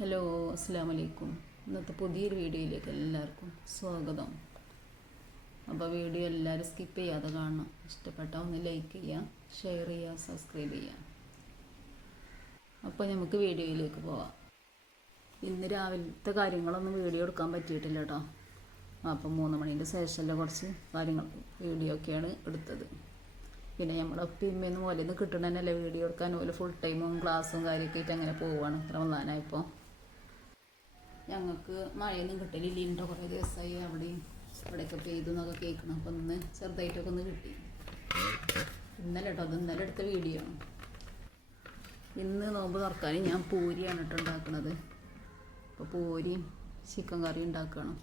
Hello, അസ്സാം വലൈക്കും. ഇന്നത്തെ പുതിയൊരു വീഡിയോയിലേക്ക് എല്ലാവർക്കും സ്വാഗതം. അപ്പോൾ വീഡിയോ എല്ലാവരും സ്കിപ്പ് ചെയ്യാതെ കാണണം. ഇഷ്ടപ്പെട്ടാൽ ഒന്ന് ലൈക്ക് ചെയ്യുക, ഷെയർ ചെയ്യുക, സബ്സ്ക്രൈബ് ചെയ്യുക. അപ്പോൾ നമുക്ക് വീഡിയോയിലേക്ക് പോവാം. ഇന്ന് രാവിലത്തെ കാര്യങ്ങളൊന്നും വീഡിയോ എടുക്കാൻ പറ്റിയിട്ടില്ല കേട്ടോ. അപ്പം 3 മണീൻ്റെ ശേഷമല്ല കുറച്ച് കാര്യങ്ങൾ വീഡിയോ ഒക്കെയാണ് എടുത്തത്. പിന്നെ നമ്മളെ പിമ്മേന്ന് പോലെയൊന്നും കിട്ടണമെന്നല്ലേ വീഡിയോ എടുക്കാൻ. പോലെ ഫുൾ ടൈമും ക്ലാസ്സും കാര്യമൊക്കെ ആയിട്ട് അങ്ങനെ പോവുകയാണ്. റമദാനായപ്പോൾ ഞങ്ങൾക്ക് മഴയൊന്നും കിട്ടലില്ല. ഉണ്ടോ കുറേ ദിവസമായി അവിടെയും ഇവിടെയൊക്കെ പെയ്തു എന്നൊക്കെ കേൾക്കണം. അപ്പം ഇന്ന് ചെറുതായിട്ടൊക്കെ ഒന്ന് കിട്ടി. ഇന്നലെ കേട്ടോ, അത് ഇന്നലെ എടുത്ത വീഡിയോ ആണ്. ഇന്ന് നോമ്പ് തുറക്കാൻ ഞാൻ പൂരിയാണ് കേട്ടോ ഉണ്ടാക്കുന്നത്. അപ്പോൾ പൂരിയും ചിക്കൻ കറിയും ഉണ്ടാക്കണം.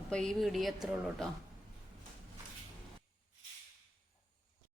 അപ്പോൾ ഈ വീഡിയോ എത്ര ഉള്ളൂ കേട്ടോ.